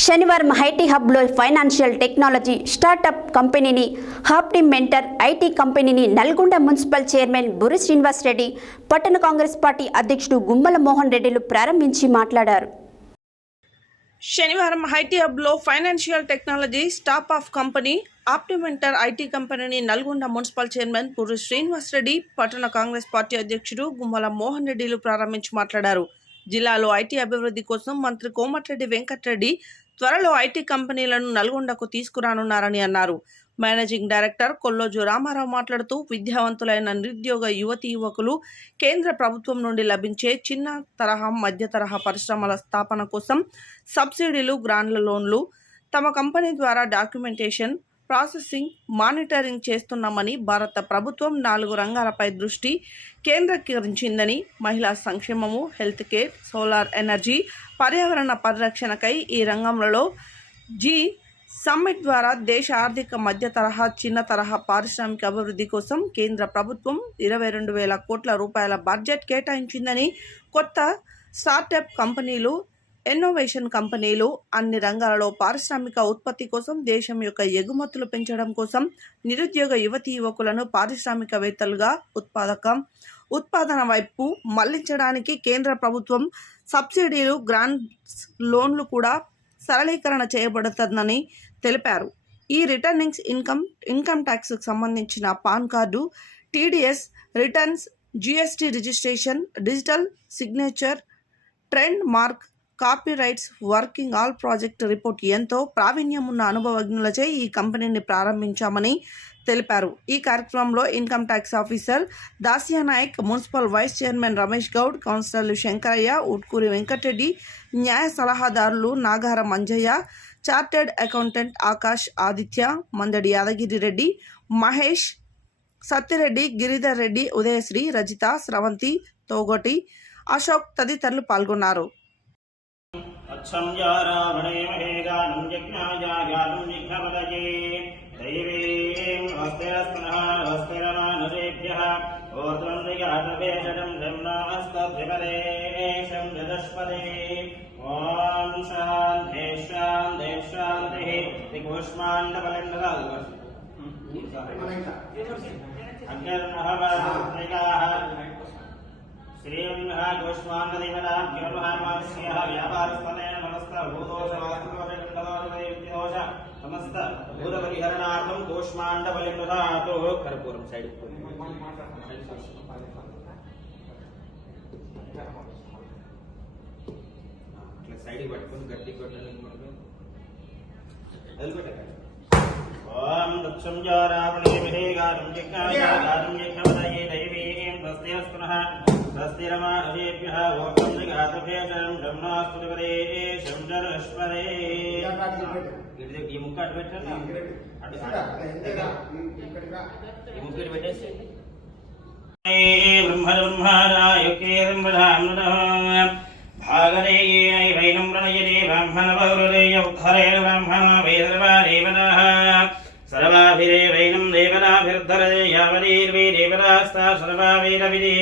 శనివారం ఐటీ హబ్లో financial technology startup కంపెనీని హాప్టిమెంటర్ ఐటీ కంపెనీని నల్గొండ మున్సిపల్ చైర్మన్ బుర్రి శ్రీనివాస్ రెడ్డి, పట్టణ కాంగ్రెస్ పార్టీ అధ్యక్షుడు గుమ్మల మోహన్ రెడ్డిలు ప్రారంభించి మాట్లాడారు. శనివారం ఐటీ హబ్లో financial technology startup company Optimentor IT కంపెనీని నల్గొండ మున్సిపల్ చైర్మన్ బుర్రి శ్రీనివాస్ రెడ్డి, పట్టణ కాంగ్రెస్ పార్టీ అధ్యక్షుడు గుమ్మల మోహన్ రెడ్డిలు ప్రారంభించి మాట్లాడారు. జిల్లాలో ఐటీ అభివృద్ధి కోసం మంత్రి కోమటిరెడ్డి వెంకటరెడ్డి త్వరలో ఐటీ కంపెనీలను నల్గొండకు తీసుకురానున్నారని అన్నారు. మేనేజింగ్ డైరెక్టర్ కొల్లోజు రామారావు మాట్లాడుతూ, విద్యావంతులైన నిరుద్యోగ యువతీ యువకులు కేంద్ర ప్రభుత్వం నుండి లభించే చిన్న తరహా, మధ్య తరహా పరిశ్రమల స్థాపన కోసం సబ్సిడీలు, గ్రాంట్ల లోన్లు తమ కంపెనీ ద్వారా డాక్యుమెంటేషన్, ప్రాసెసింగ్, మానిటరింగ్ చేస్తున్నామని, భారత ప్రభుత్వం 4 రంగాలపై దృష్టి కేంద్రీకరించిందని, మహిళా సంక్షేమము, హెల్త్ కేర్, సోలార్ ఎనర్జీ, పర్యావరణ పరిరక్షణకై ఈ రంగంలో జీ సమ్మిట్ ద్వారా దేశ ఆర్థిక మధ్య తరహా, చిన్న తరహా పారిశ్రామిక అభివృద్ధి కోసం కేంద్ర ప్రభుత్వం 22,000 కోట్ల రూపాయల బడ్జెట్ కేటాయించిందని, కొత్త స్టార్టప్ కంపెనీలు, ఇన్నోవేషన్ కంపెనీలు అన్ని రంగాలలో పారిశ్రామిక ఉత్పత్తి కోసం, దేశం యొక్క ఎగుమతులు పెంచడం కోసం నిరుద్యోగ యువతీ యువకులను పారిశ్రామికవేత్తలుగా ఉత్పాదన వైపు మళ్లించడానికి కేంద్ర ప్రభుత్వం సబ్సిడీలు, గ్రాంట్స్, లోన్లు కూడా సరళీకరణ చేయబడుతుందని తెలిపారు. ఈ రిటర్నింగ్స్ ఇన్కమ్ ట్యాక్స్కు సంబంధించిన pan card, TDS returns, GST registration, digital signature, trend mark, copy rights, working all project report ఎంతో ప్రావీణ్యం ఉన్న అనుభవజ్ఞులచే ఈ కంపెనీని ప్రారంభించామని తెలిపారు. ఈ కార్యక్రమంలో income tax officer Dasiya Nayak, municipal vice chairman Ramesh Goud, కౌన్సిలర్లు శంకరయ్య, ఉట్కూరి వెంకటరెడ్డి, న్యాయ సలహాదారులు నాగార మంజయ్య, చార్టెడ్ అకౌంటెంట్ ఆకాష్ ఆదిత్య, మందడి యాదగిరి రెడ్డి, మహేష్, సత్యరెడ్డి, గిరిధర్ రెడ్డి, ఉదయశ్రీ, రజిత, స్రవంతి, తోగొటి, అశోక్ తదితరులు పాల్గొన్నారు. సమస్త భూత పరిహరణార్థం కూష్మాండబలిం దదాతు. కర్పూరం సైడ్ సైడ్ పట్టుకుని గట్టి కొట్టండి. ఓం దక్షం జారావణీమహే గారం యజ్ఞాయాగారం యజ్ఞవదయే దైవీం స్వస్తిరస్పునః స్వస్తిరమానవేభ్యః ఓం జగాతభేషం బ్రహ్మాస్తుతిపదే శంజరశ్వరే. ఈ ముక్క అటు పెట్టండి, ఈ ముక్కటి పెట్టేసి భాగరేయైనం ప్రణయతే బ్రాహ్మణ పౌరురేయ ఉద్ధరేణ బ్రాహ్మణ వేదర్వాదేవనాః సర్వాభిరేవైనం దేవనాభిర్ధరతే యావదేర్వే దేవతాస్తా సర్వావేదవిదే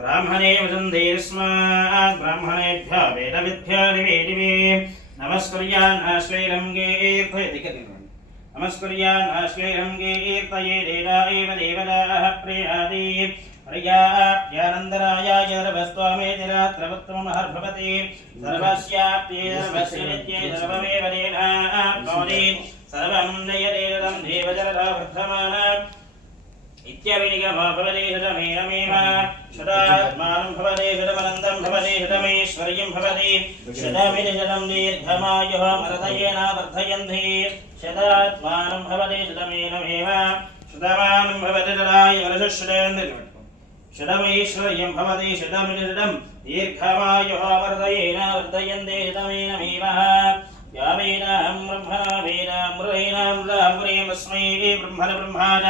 బ్రాహ్మణే వదందేస్మాత్ బ్రాహ్మణేభ్య వేదవిద్భ్యో దివే దివే నమస్కర్యాన్ కీర్తయే దేవా ఏవ దేవతాః ప్రియాది ప్రియాప్యానందరాయాయ సర్వస్వామేతి రాత్రవత్తమహర్భవతి సర్వస్యాప్తే సర్వస్య నిత్యే సర్వమేవ దేవాప్నోతి సర్వం జయదేదం దేవజరదా వర్ధమాన ఇత్యవినిగమో భవతి శతమేనమేవ శతాత్మానం భవతి శతమనందం భవతి శతమేశ్వర్యం భవతి శతమితి శతం దీర్ఘమాయుః మరదయేన వర్ధయంతి శతాత్మానం భవతి శతమేనమేవ శతమానం భవతి శతాయుః శతమైశ్వర్యం భవతి శతమితి శతం దీర్ఘమాయుః మరదయేన వర్ధయంతి శతమేనమేవ యావేనాహం బ్రహ్మణా వేదామృతేనాం లామృతేమస్మై బ్రహ్మణ బ్రహ్మాణ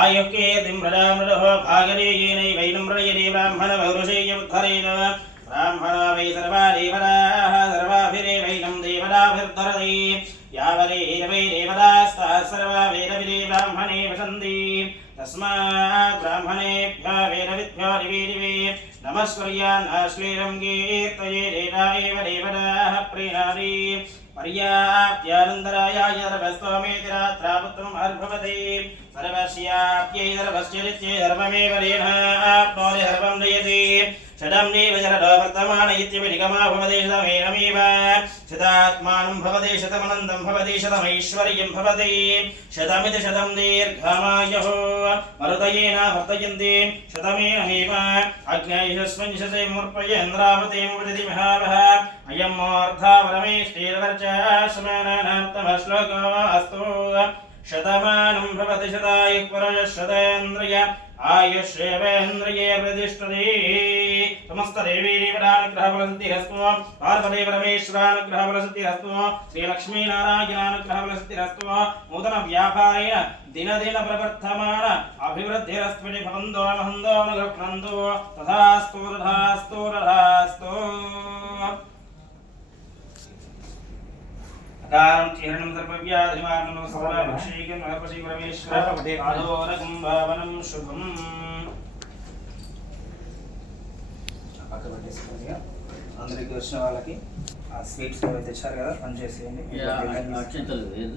ఆయుక్యేర్దిం ప్రజామృతః భాగరేయేనైవైనం ప్రయతే బ్రాహ్మణ పౌరుషేయ ఉద్ధరేణ బ్రాహ్మణ వై సర్వా దేవతాః సర్వాభిరేవైనం దేవతాభిర్ధరతి యావదేవై దేవతాస్తాః సర్వా వేదవిదే బ్రాహ్మణే వసంతి తస్మాత్ బ్రాహ్మణేభ్యో వేదవిద్భ్యో దివే దివే नमस्वर्यान् श्रीरं कीर्तये देवा एव देवताः प्रीणादि पर्याप्त्यानन्दराय सर्वस्त्वमेति रात्रापुत्रम् अर्भवति सर्वस्याप्यै सर्वश्चरित्यै सर्वमेव रेणाप्नोति सर्वं नयति शतं देव शरदो वर्तमान इत्यभिगमा भवति शतमेनमेव शतात्मानं भवति शतमनन्दं भवति शतमैश्वर्यं भवति शतमिति शतं दीर्घमायुः मरुतयेन वर्तयन्ति शतमेनमेव अग्नैषस्वञ्शसे मूर्पयेन्द्रावतीं वदति महावः अयं मूर्धा परमेष्ठिर्वर्चस्मनानां श्लोको अस्तु शतमानं भवति शतायुः शतेन्द्रिय आयुष्येवेन्द्रिये प्रतिष्ठति समस्त देवी देवतानुग्रहफलसिद्धिरस्तु पार्वती परमेश्वरानुग्रहफलसिद्धिरस्तु श्रीलक्ष्मीनारायणानुग्रहफलसिद्धिरस्तु नूतन व्यापारेण दिन दिन प्रवर्धमान अभिवृद्धिरस्मिन् भवन्तो महन्तो अनुगृह्णन्तु तथास्तु तथास्तु तथास्तु अकारं चिहरणं सर्वव्याधिनिवारणं सर्वभक्षीकं नरपशि परमेश्वर आदोरकं भावनं शुभम् పక్క పెట్టేసుకోండి. అందరికి వచ్చిన వాళ్ళకి ఆ స్వీట్స్ తెచ్చారు కదా పని చేసేయండి. అక్షంతలు లేదు